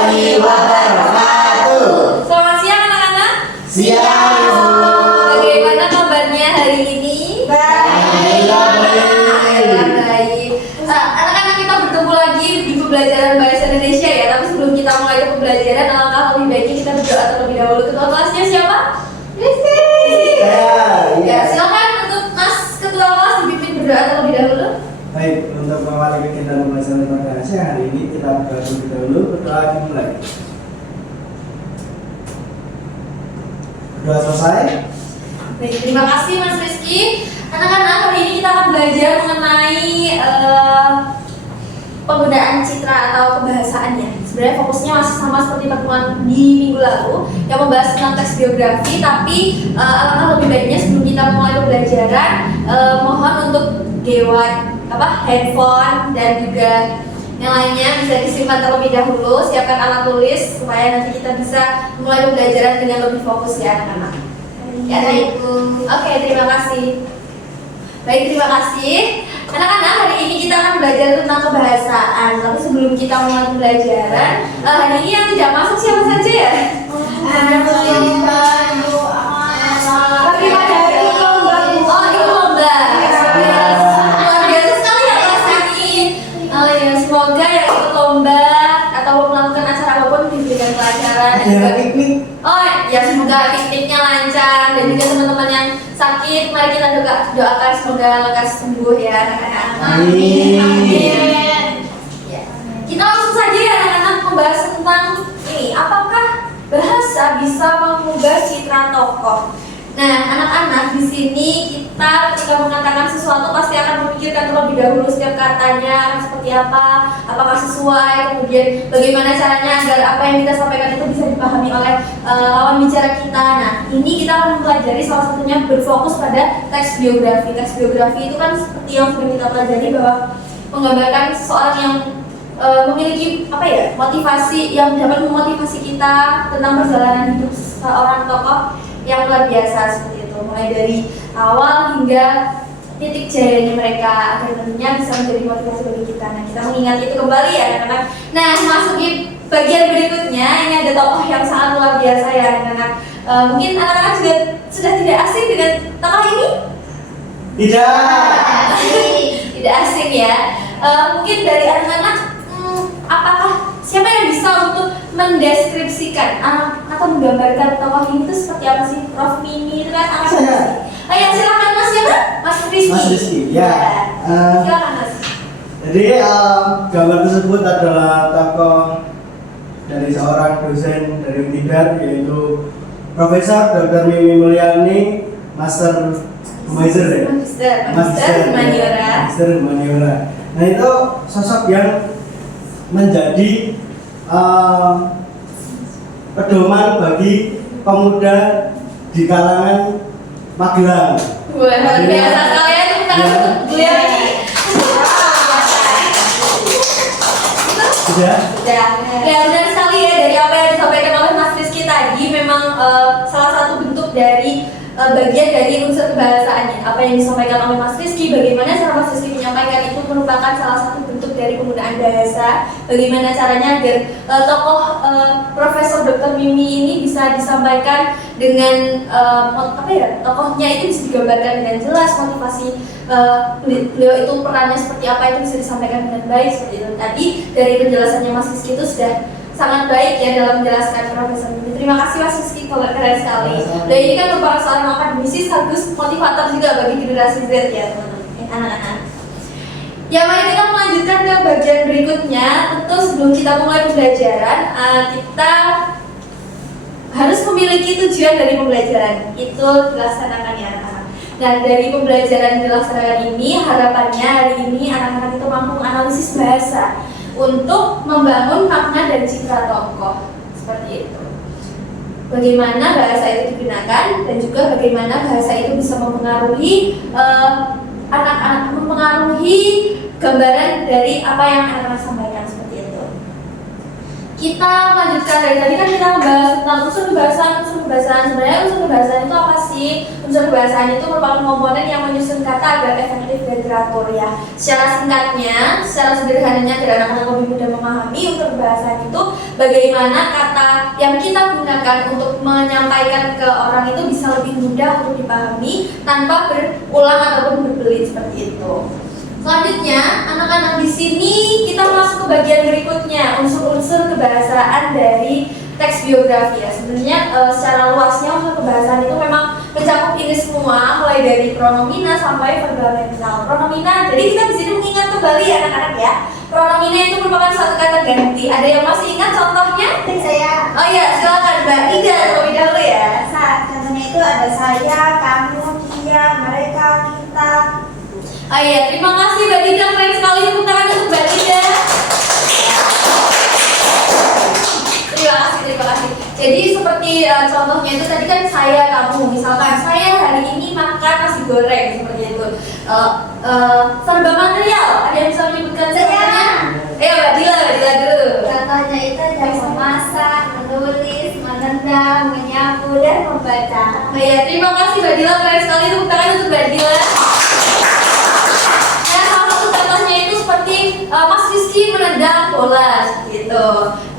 warahmatullahi wabarakatuh. Selamat siang anak-anak. Siang Ibu. Bagaimana kabarnya hari ini? Baik. Baik. Anak-anak, kita bertemu lagi di pembelajaran bahasa Indonesia ya. Tapi sebelum kita mulai ke pembelajaran, alangkah lebih baiknya kita berdoa terlebih dahulu. Ketua kelasnya siapa? Rizky. Ya, silakan untuk Mas Ketua kelas dipimpin berdoa terlebih dahulu. Baik, untuk mengawali kegiatan pembelajaran bahasa hari ini kita berdoa terlebih dahulu. Berdoa dimulai. Berdoa selesai. Baik, terima kasih Mas Rizky. Anak-anak, hari ini kita akan belajar mengenai penggunaan citra atau kebahasaannya. Sebenarnya fokusnya masih sama seperti pertemuan di minggu lalu yang membahas tentang teks biografi, tapi alangkah lebih baiknya sebelum kita mulai pembelajaran, mohon untuk handphone dan juga yang lainnya bisa disimpan terlebih dahulu. Siapkan alat tulis supaya nanti kita bisa mulai pembelajaran dengan lebih fokus ya anak-anak. Ya, baik. Oke, terima kasih. Baik, terima kasih. Anak-anak, hari ini kita akan belajar tentang kebahasaan. Tapi sebelum kita mulai pembelajaran, hari ini yang tidak masuk siapa saja ya? Tapi pada ikut lomba. Oh, ikut lomba. Luar biasa sekali ya kelas ini. Ya, semoga yang ikut lomba atau melakukan acara apapun diberikan kelancaran. Ada piknik. Oh ya, semoga pikniknya lancar dan juga teman-teman yang sakit, mari kita doakan semoga lekas sembuh ya anak-anak. Amin. Ya. Kita langsung saja ya anak-anak membahas tentang ini, apakah bahasa bisa mengubah citra tokoh. Nah, anak-anak, di sini kita ketika mengatakan sesuatu pasti akan memikirkan terlebih dahulu setiap katanya seperti apa, apakah sesuai, kemudian bagaimana caranya agar apa yang kita sampaikan itu bisa dipahami oleh lawan bicara kita. Nah, ini kita akan mempelajari salah satunya berfokus pada teks biografi. Teks biografi itu kan seperti yang sudah kita pelajari bahwa menggambarkan seseorang yang memiliki motivasi yang dapat memotivasi kita tentang perjalanan hidup seorang tokoh yang luar biasa seperti itu, mulai dari awal hingga titik jayanya mereka agar tentunya bisa menjadi motivasi bagi kita. Nah, kita mengingat itu kembali ya anak-anak. Nah, masuk di bagian berikutnya, ini ada tokoh yang sangat luar biasa ya anak-anak. Mungkin anak-anak juga sudah tidak asing dengan tokoh ini? Tidak asing ya. Mungkin dari anak-anak, apakah siapa yang bisa untuk mendeskripsikan atau menggambarkan tokoh ini itu seperti apa sih? Prof Mimi itu kan anak Saya. Ya, silakan Mas ya, Mas Rizky. Mas Rizky, ya. Silakan Mas. Jadi gambar tersebut adalah tokoh dari seorang dosen dari Unidad, yaitu Profesor Dr. Mimi Mulyani, Magister Humaniora. Nah, itu sosok yang menjadi pedoman bagi pemuda di kalangan Magelang. Luar biasa sekali ya, untuk beliau ini. Sudah? Ya, benar sekali ya dari apa yang disampaikan oleh Mas Rizky tadi. Memang salah satu bentuk dari bagian dari unsur kebahasaannya. Apa yang disampaikan oleh Mas Rizky, bagaimana cara Mas Rizky menyampaikan itu merupakan salah satu bentuk dari penggunaan bahasa. Bagaimana caranya agar tokoh Profesor Dr. Mimi ini bisa disampaikan dengan tokohnya itu bisa digambarkan dengan jelas, motivasi beliau itu perannya seperti apa itu bisa disampaikan dengan baik seperti itu. Tadi dari penjelasannya Mas Rizky itu sudah sangat baik ya dalam menjelaskan Profesor Mimi. Terima kasih Mas Rizky, keren sekali. Dan ini kan merupakan seorang akademisi sekaligus motivator juga bagi generasi Z ya teman-teman, anak-anak. Ya, mari kita melanjutkan ke bagian berikutnya. Tentu sebelum kita mulai pembelajaran, kita harus memiliki tujuan dari pembelajaran. Itu dilaksanakan ya anak-anak. Dan dari pembelajaran dilaksanakan ini, harapannya hari ini anak-anak itu mampu menganalisis bahasa untuk membangun makna dan citra tokoh seperti itu. Bagaimana bahasa itu digunakan dan juga bagaimana bahasa itu bisa mempengaruhi anak-anak, mempengaruhi gambaran dari apa yang anak-anak sampaikan seperti itu. Kita lanjutkan dari tadi kan kita membahas tentang unsur kebahasaan. Sebenarnya unsur kebahasaan itu apa sih? Unsur kebahasaan itu merupakan komponen yang menyusun kata agar efektif dan teratur ya. Secara singkatnya, secara sederhananya agar anak-anak lebih mudah memahami, unsur kebahasaan itu bagaimana kata yang kita gunakan untuk menyampaikan ke orang itu bisa lebih mudah untuk dipahami tanpa berulang ataupun berbelit seperti itu. Selanjutnya, anak-anak di sini kita masuk ke bagian berikutnya, unsur-unsur kebahasaan dari teks biografi ya. Sebenarnya secara luasnya unsur kebahasaan itu memang mencakup ini semua, mulai dari pronomina sampai verbal. Pronomina, jadi kita di sini mengingat kembali ya anak-anak ya. Pronomina itu merupakan suatu kata ganti. Ada yang masih ingat contohnya? Saya. Oh iya, silakan Mbak Ida terlebih dahulu ya. Contohnya itu ada saya, kamu, dia, mereka, kita. Oh iya, terima kasih Mbak Ida, keren sekali, tepuk tangan untuk Mbak Ida. Terima kasih. Jadi seperti contohnya itu tadi kan saya, kamu. Misalkan saya hari ini makan nasi goreng seperti itu. Serba material. Ada yang bisa menyebutkan contohnya? Mbak Dila dulu. Contohnya itu ada memasak, menulis, menendang, menyapu, dan membaca. Oh iya, terima kasih Mbak Dila, keren sekali, tepuk tangan untuk Mbak Dila. Nah, salah satu contohnya itu seperti Mas Rizky menendang bola gitu.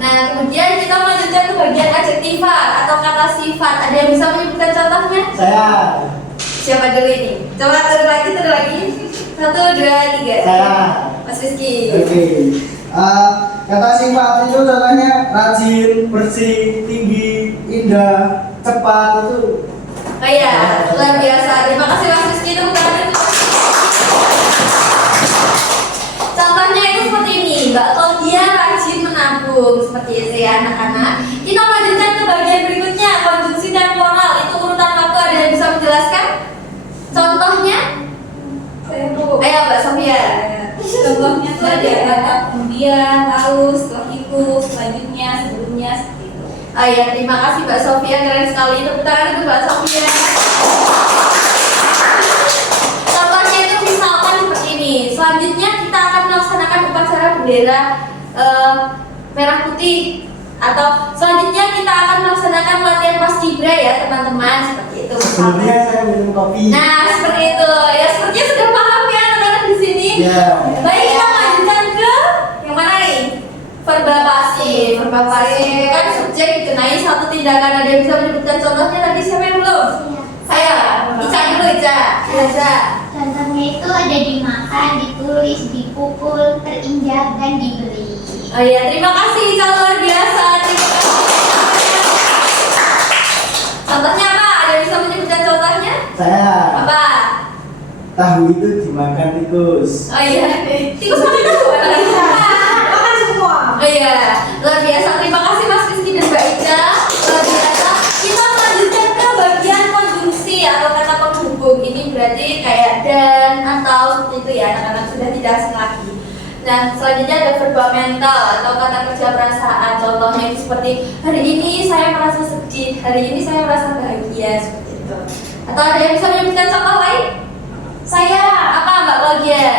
Nah, kemudian kita melanjutkan ke bagian adjektifat atau kata sifat. Ada yang bisa menyebutkan contohnya? Saya. Siapa dulu ini? Coba turun lagi. 1, 2, 3. Saya. Mas Rizky. Oke. Kata sifat itu contohnya rajin, bersih, tinggi, indah, cepat itu. Oh iya, luar biasa. Terima kasih Mas Rizky, tepuk tangan. Contohnya itu seperti ini, Mbak Claudia rajin menabung, seperti itu ya anak-anak. Kita lanjutkan ke bagian berikutnya, konjungsi temporal. Itu urutan waktu, ada yang bisa menjelaskan? Contohnya? Saya Bu. Ayo Mbak Sofia. Contohnya itu ada kata kemudian, lalu, setelah itu, selanjutnya, sebelumnya, seperti itu. Oh iya, terima kasih Mbak Sofia, keren sekali. Tepuk tangan untuk Mbak Sofia. Contohnya itu misalkan seperti ini. Selanjutnya kita akan melaksanakan upacara bendera merah putih. Atau selanjutnya kita akan melaksanakan latihan paskibra ya teman-teman, seperti itu. Sebelumnya saya minum kopi. Nah, seperti itu. Ya, sepertinya sudah paham ya anak-anak di sini. Ya. Baik, kita lanjutkan ke yang mana nih? Verbal pasif. Verbal pasif itu kan subjek dikenai satu tindakan. Ada yang bisa menyebutkan contohnya tadi, siapa yang belum? Saya. Ica dulu, Ica. Contohnya itu ada dimakan, ditulis, dipukul, terinjak, dan dibeli. Oh iya, terima kasih Ica, luar biasa. Terima kasih. Contohnya apa? Ada yang bisa menyebutkan contohnya? Saya. Apa? Tahu itu dimakan tikus. Oh iya, tikus makan tahu Makan semua. Oh iya, luar biasa. Terima kasih Mas Rizky dan Mbak Ica. Luar biasa. Kita lanjutkan ke bagian konjungsi atau kata penghubung. Ini berarti kayak dan, atau seperti itu ya, anak-anak sudah tidak asing lagi. Nah, selanjutnya ada verbal mental atau kata kerja perasaan. Contohnya itu seperti hari ini saya merasa sedih, hari ini saya merasa bahagia, seperti itu. Atau ada yang bisa menyebutkan contoh lain? Saya apa Mbak Claudia?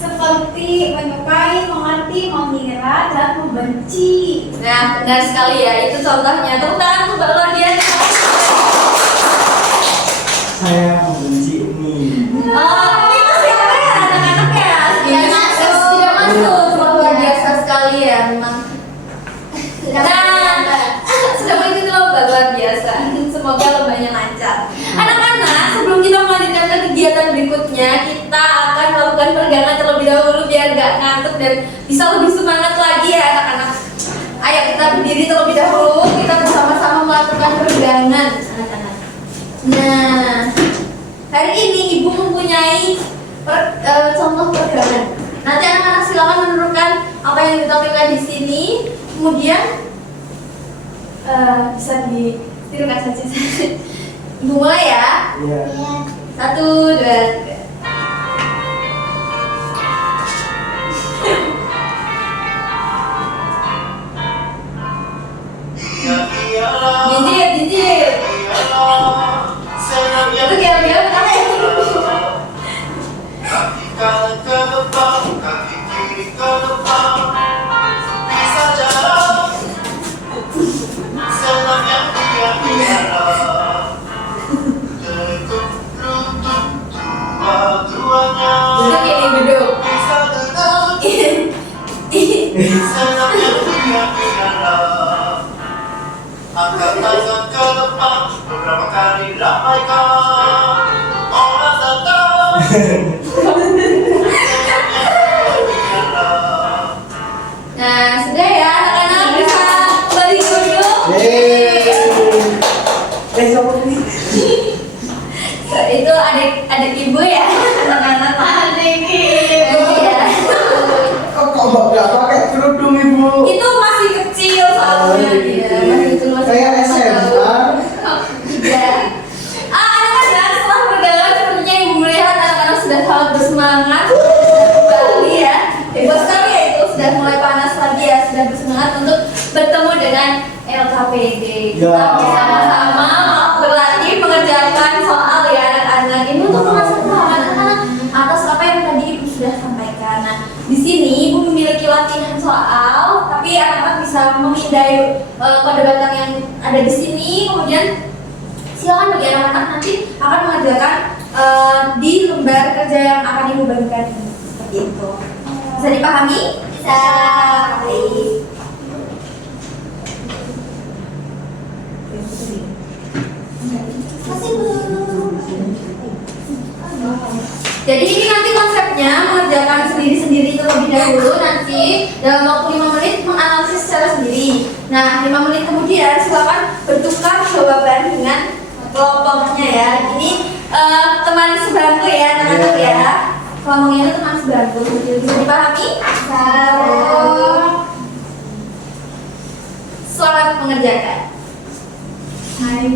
Seperti menyukai, mengerti, mengira, dan membenci. Nah, benar sekali ya, itu contohnya. Tepuk tangan untuk Mbak Claudia. Saya membenci ini. Oh, ini masih apa ya anak-anak ya? Tidak masuk. Luar biasa sekali ya memang. Nah, sudah mengikuti lomba luar biasa. Semoga lombanya lancar. Anak-anak, sebelum kita melanjutkan ke kegiatan berikutnya, kita akan melakukan peregangan terlebih dahulu biar gak ngantuk dan bisa lebih semangat lagi ya anak-anak. Ayo kita berdiri terlebih dahulu, kita bersama-sama melakukan peregangan anak-anak. Nah, hari ini Ibu mempunyai contoh peregangan. Nanti anak-anak silakan menurunkan apa yang ditampilkan di sini, kemudian bisa ditirukan saja. Ibu mulai ya. Iya. 1, 2, 3. Jinjit. Itu kira-kira kenapa ya? Duduk ini, duduk. biarlah angkat tangan ke depan beberapa kali ramaikan orang datang. Nah, sudah ya anak-anak bisa kembali duduk. Siapa ini? Itu adik ibu ya, anak-anak. Adik ibu ya. Kok nggak pakai kerudung ibu? Itu masih kecil soalnya dia, masih kecil masih Kayak belum SMA. tahu. Iya. Anak-anak setelah berjalan sepertinya ibu melihat anak-anak sudah sangat bersemangat kembali ya. Hebat sekali ya itu sudah mulai panas lagi ya, sudah bersemangat untuk bertemu dengan LKPD. Ya. Kita sama-sama berlatih mengerjakan soal ya anak-anak. Ini untuk mengasah pemahaman anak-anak atas apa yang tadi ibu sudah sampaikan. Nah, di sini ibu memiliki latihan soal, tapi anak-anak bisa memindai perdebatan yang ada di sini. Kemudian silakan bagi anak-anak nanti akan mengerjakan di lembar kerja yang akan ibu bagikan ini. Seperti itu. Bisa dipahami? Bisa. Baik. Jadi ini nanti konsepnya mengerjakan sendiri-sendiri terlebih dahulu, nanti dalam waktu 5 menit menganalisis secara sendiri. Nah, 5 menit kemudian silakan bertukar jawaban dengan kelompoknya ya. Ini teman sebangku ya anak-anak ya. Kelompoknya itu teman sebangku. Bisa dipahami? Bisa. Selamat mengerjakan. Hai.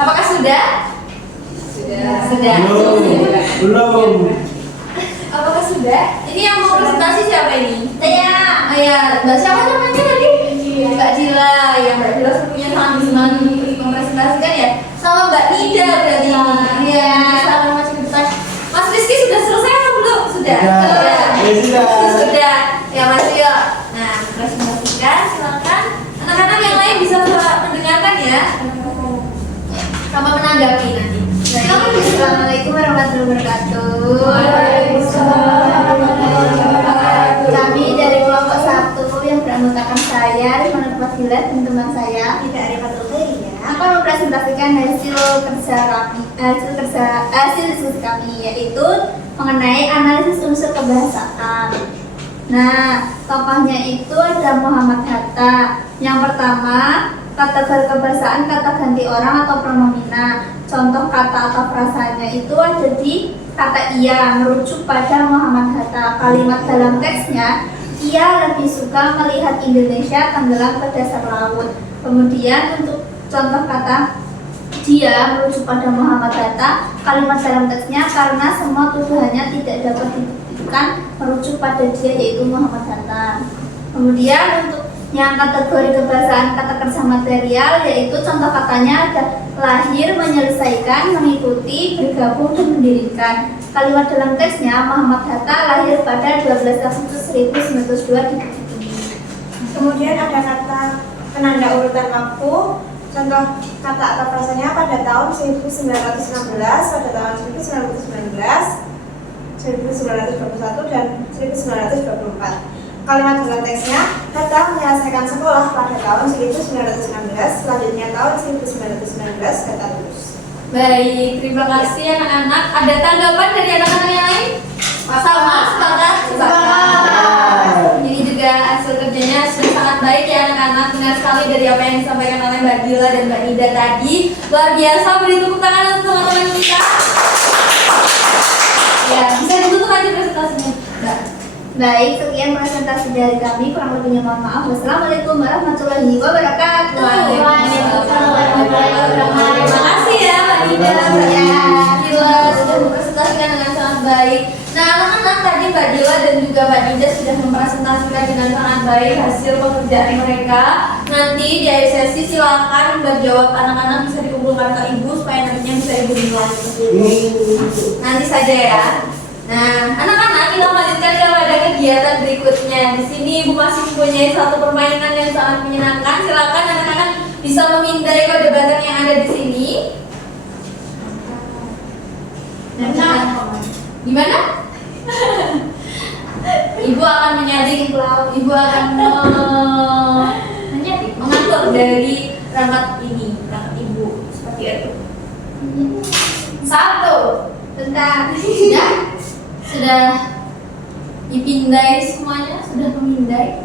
Apakah sudah? Sudah. Belum. Apakah sudah? Ini yang mau presentasi siapa ini? Saya. Oh ya, Mbak siapa namanya tadi? Mbak Jila. Ya, Mbak Jila sepupunya sangat bersemangat mempresentasikan ya. Sama Mbak Nida berarti. Iya. Sama macam depan. Mas Rizky sudah selesai atau belum? Sudah. Sudah. Sudah. Ya Mas Rio. Nah, presentasikan. Silakan. Anak-anak yang lain bisa mendengarkan ya. Sama menanggapi nanti. Assalamualaikum warahmatullahi wabarakatuh. Kami dari kelompok 1 yang beranggotakan saya, Rifana Fadila dan teman saya Tidak ada ya. akan mempresentasikan hasil diskusi kami, yaitu mengenai analisis unsur kebahasaan. Nah, tokohnya itu ada Muhammad Hatta. Yang pertama, kategori kebahasaan kata ganti orang atau pronomina. Contoh kata atau frasanya itu ada di kata ia, merujuk pada Muhammad Hatta. Kalimat dalam teksnya, ia lebih suka melihat Indonesia tenggelam ke dasar laut. Kemudian untuk contoh kata dia merujuk pada Muhammad Hatta. Kalimat dalam teksnya, karena semua tuduhannya tidak dapat dibuktikan, merujuk pada dia, yaitu Muhammad Hatta. Kemudian untuk yang kategori kebahasaan kata kerja material, yaitu contoh katanya ada lahir, menyelesaikan, mengikuti, bergabung, dan mendirikan. Kalimat dalam teksnya, Muhammad Hatta lahir pada 12 Agustus 1902 di Bukit Tinggi. Kemudian ada kata penanda urutan waktu. Contoh kata atau frasanya pada tahun 1916, pada tahun 1919, 1921, dan 1924. Kalimat dalam teksnya, Hatta menyelesaikan sekolah pada tahun 1919, selanjutnya tahun 1919 Hatta lulus. Baik, terima kasih anak-anak. Ada tanggapan dari anak-anak yang lain? Sama, sepakat? Jadi juga hasil kerjanya sudah sangat baik ya anak-anak. Benar sekali dari apa yang disampaikan oleh Mbak Dila dan Mbak Nida tadi. Luar biasa, beri tepuk tangan untuk teman-teman kita. Ya, bisa ditutup aja presentasinya, Mbak. Baik, sekian presentasi dari kami. Kurang lebihnya mohon maaf. Wassalamualaikum warahmatullahi wabarakatuh. Waalaikumsalam warahmatullahi wabarakatuh. Terima kasih ya Mbak Nida, Mbak Dila sudah mempresentasikan dengan sangat baik. Nah anak-anak tadi Mbak Dila dan juga Mbak Nida sudah mempresentasikan dengan sangat baik hasil pekerjaan mereka. Nanti di akhir sesi silakan menjawab anak-anak bisa dikumpulkan ke ibu supaya nantinya bisa ibu nilai. Nanti saja ya. Nah, anak-anak kita lanjutkan kepada kegiatan berikutnya. Di sini Ibu masih mempunyai satu permainan yang sangat menyenangkan. Silakan anak-anak bisa memindai perdebatan yang ada di sini. Nah, gimana? Ibu akan menyaring, Ibu akan Bintang. Sudah dipindai semuanya, sudah memindai.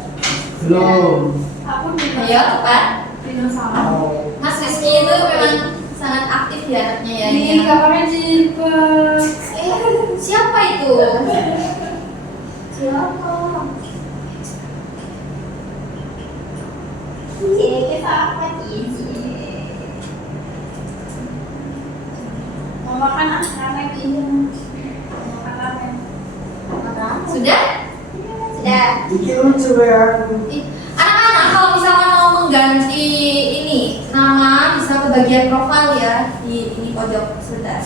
Belum. Aku Ayo cepat. dinosaurus. Mas Rizky itu memang sangat aktif ya anaknya ya. Ih, kamarnya jipet. Siapa itu? Siapa? Kita apa mau makan ramen ini. Mau makan ramen. Sudah? Sudah. Bikin lucu ya. Anak-anak kalau misalkan mau mengganti ini nama bisa ke bagian profil ya di ini pojok sebelah.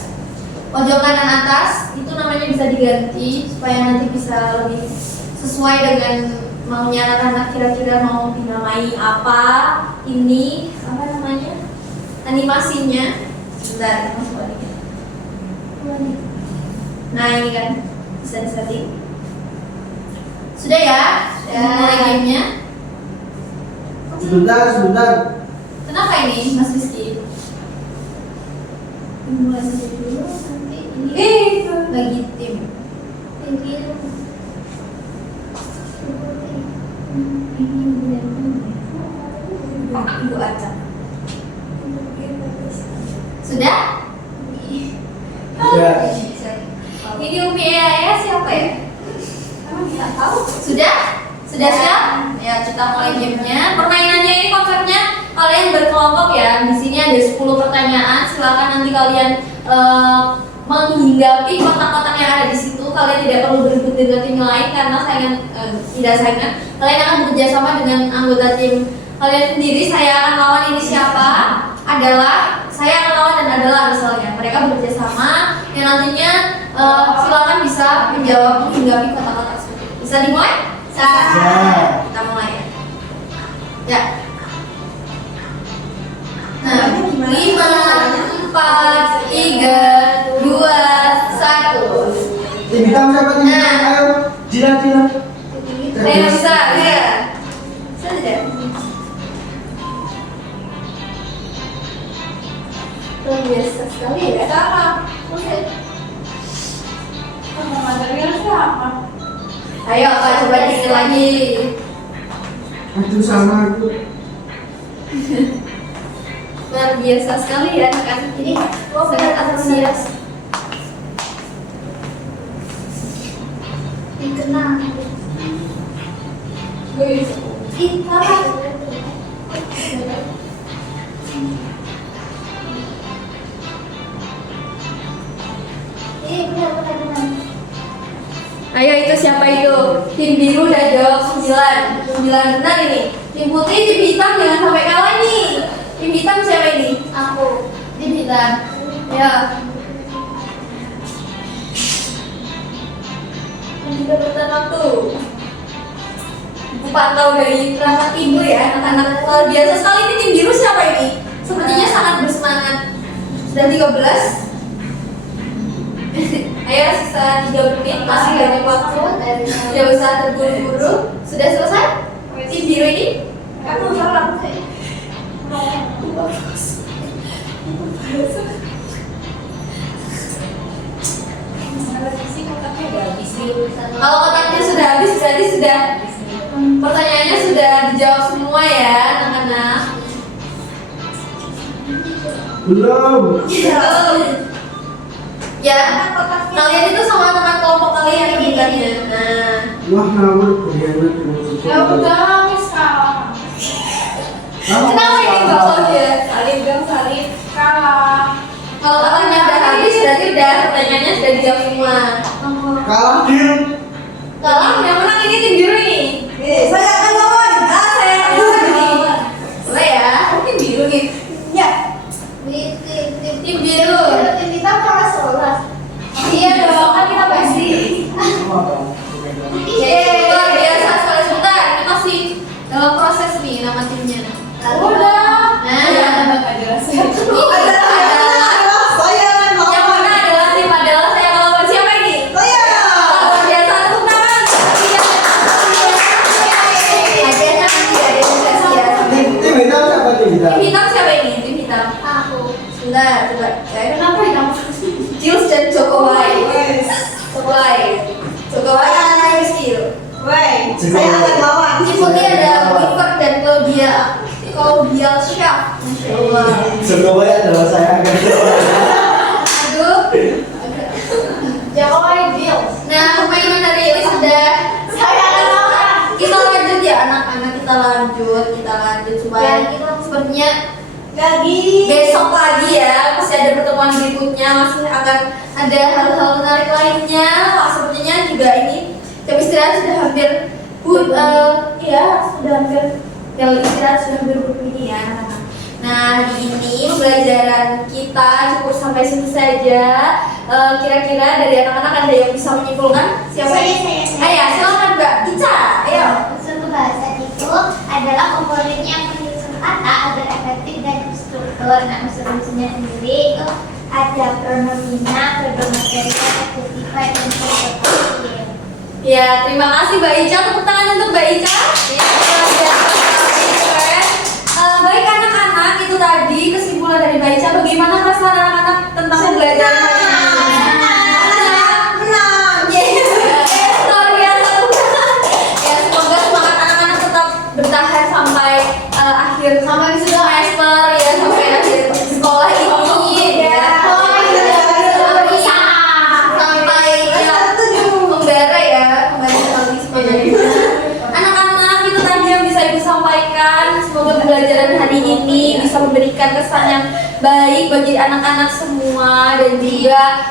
Pojok kanan atas itu namanya bisa diganti supaya nanti bisa lebih sesuai dengan maunya anak-anak, kira-kira mau dinamai apa ini apa namanya animasinya. Sebentar, masuk lagi. Nah ini kan bisa disetting. Sudah ya? Sudah mulai gamenya. Sebentar. Kenapa ini Mas Rizky? Mulai saja dulu nanti ini bagi tim. Ibu Aca. Sudah? Sudah. Ini Umi ya siapa ya? Kamu bisa tahu? Sudah? Sudah siap? Ya kita mulai gamenya. Permainannya ini konsepnya kalian berkelompok ya. Di sini ada 10 pertanyaan. Silakan nanti kalian menghinggapi kotak-kotak yang ada di situ. Kalian tidak perlu berebut dengan tim lain karena tidak saingan. Kalian akan bekerja sama dengan anggota tim kalian sendiri. Saya akan lawan ini siapa? Saya akan lawan dan adalah misalnya. Mereka bekerja sama yang nantinya silakan bisa menjawab menghinggapi kotak-kotak tersebut. Bisa dimulai? Ya. Kita mulai ya. Ya. Nah, 5, 4, 3, 2, 1. Tim hitam siapa tim hitam? Nah. Ayo. Jilat. Ayo bisa, ya. Sudah. Luar biasa sekali ya. Sama. Kamu material siapa? Ayo, Kak, coba dikit lagi. Aduh sama aku. Luar biasa sekali ya anak-anak ini. Sangat antusias. Dikenang. Ih, apa? Benar. Ayo itu siapa itu? Tim biru udah jawab 9 benar ini. Tim putih, tim hitam jangan sampai kalah nih. Tim hitam siapa ini? Aku. Tim hitam. Ya. Kita berikan waktu. Ibu pantau dari perangkat ibu ya, anak-anak luar biasa sekali. Ini tim biru siapa ini? Sepertinya sangat bersemangat. Sudah 13. Ayo sisa 3 menit, masih banyak waktu. Tidak usah terburu-buru. Sudah selesai? Tim biru ini? Kamu salah sih. Kalau kotaknya sudah habis berarti sudah pertanyaannya sudah dijawab semua ya anak-anak. Belum. Ya, kalian itu sama teman kelompok kalian ini kan ya. Nah, Wah ngawur bagaimana dengan Ya udah, wis kalah. kenapa ini Mbak Claudia? Salim kalah. Kalau kotaknya udah habis berarti udah pertanyaannya sudah dijawab semua. Kalah deal. Kalau yang menang ini tim biru ini. Saya akan lawan. Saya yang menang ini. Boleh ya? Tim biru nih. Ya. Tim biru. Tim hitam kalah 11. Iya dong, kan kita basi. Luar biasa sekali. Sebentar, ini masih dalam proses nih nama timnya. Udah. Nah, Saya yang mana adalah tim adalah saya lawan siapa ini? Saya. Luar biasa, tepuk tangan. Hadiahnya nanti ada yang dikasih ya. Tim hitam siapa tim hitam? Tim hitam siapa ini? Tim hitam. Aku. Sebentar, coba. Kenapa hitam? Jules dan Jokowi. Saya akan lawan. Ikuti ada Wilford dan Claudia Syaf. Masya Allah. Semoga ya adalah saya akan Aduh. Jawa ideal. Nah, permainan hari ini sudah Saya akan lawan. kita lanjut ya anak-anak, kita lanjut supaya sepertinya besok lagi ya masih ada pertemuan berikutnya, masih akan ada hal-hal menarik lainnya. Sepertinya juga ini jam istirahat sudah hampir sudah hampir jam istirahat sudah hampir berbunyi ya anak-anak. Nah, hari ini pembelajaran kita cukup sampai sini saja. Kira-kira dari anak-anak ada yang bisa menyimpulkan? Siapa? Saya. Ayo, silakan Mbak Ica. Ayo. Unsur kebahasan itu adalah komponen yang menyusun kata agar efektif dan struktur. Nah, unsur-unsurnya sendiri itu ada pronomina, pronomaterial, adjektiva, dan substantif. Ya, terima kasih Mbak Ica. Tepuk tangan untuk Mbak Ica. Ya, luar biasa sekali, keren. Baik anak-anak, itu tadi kesimpulan dari Mbak Ica. Bagaimana perasaan anak-anak tentang pembelajaran hari ini? Luar biasa. Ya, semoga semangat anak-anak tetap bertahan sampai akhir semester ya, sampai akhir sekolah ini. Ya. Sampai ya membara ya, kembali seperti itu. Anak-anak, itu tadi yang bisa Ibu sampaikan. Semoga pembelajaran hari ini bisa memberikan kesan yang baik bagi anak-anak semua, dan juga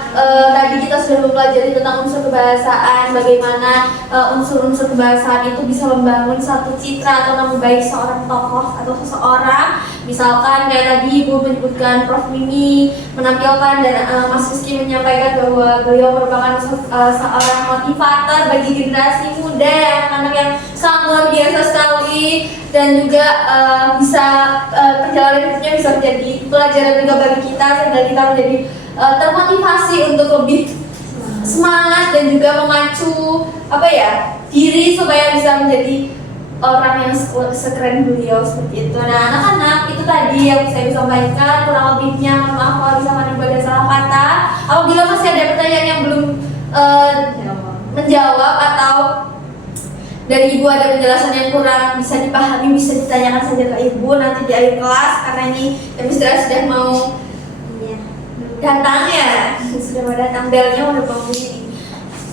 tadi kita sudah mempelajari tentang unsur kebahasaan, bagaimana unsur-unsur kebahasaan itu bisa membangun satu citra atau nama baik seorang tokoh atau seseorang. Misalkan kayak tadi Ibu menyebutkan Prof Mimi menampilkan dan Mas Rizky menyampaikan bahwa beliau merupakan seorang motivator bagi generasi muda, anak-anak yang sangat luar biasa sekali, dan juga bisa perjalanan hidupnya bisa menjadi pelajaran juga bagi kita, sehingga kita menjadi termotivasi untuk lebih semangat dan juga memacu diri supaya bisa menjadi orang yang sekeren beliau seperti itu. Nah, anak-anak, itu tadi yang bisa disampaikan. Kurang lebihnya mohon maaf kalau bisa ada salah kata. Apabila masih ada pertanyaan yang belum menjawab atau dari Ibu ada penjelasan yang kurang bisa dipahami, bisa ditanyakan saja ke Ibu nanti di akhir kelas, karena ini jam istirahat sudah mau datang ya, sudah mau datang, belnya udah bunyi.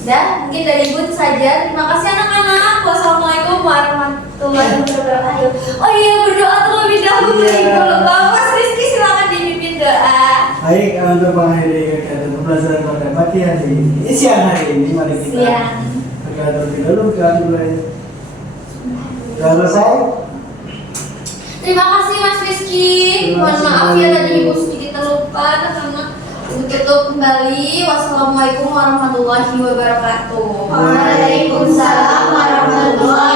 Dan mungkin dari Ibu itu saja. Terima kasih anak-anak. Wassalamualaikum warahmatullahi wabarakatuh. Oh iya, berdoa terlebih dahulu. Ibu lupa. Mas Rizky silakan dipimpin doa. Baik, untuk mengakhiri kegiatan pembelajaran pada pagi hari ini, siang hari ini, mari kita berdoa terlebih dahulu. Kita mulai. Sudah selesai? Terima kasih Mas Rizky. Mohon maaf ya tadi Ibu sedikit terlupa, karena tutup kembali. Wassalamualaikum warahmatullahi wabarakatuh. Waalaikumsalam warahmatullahi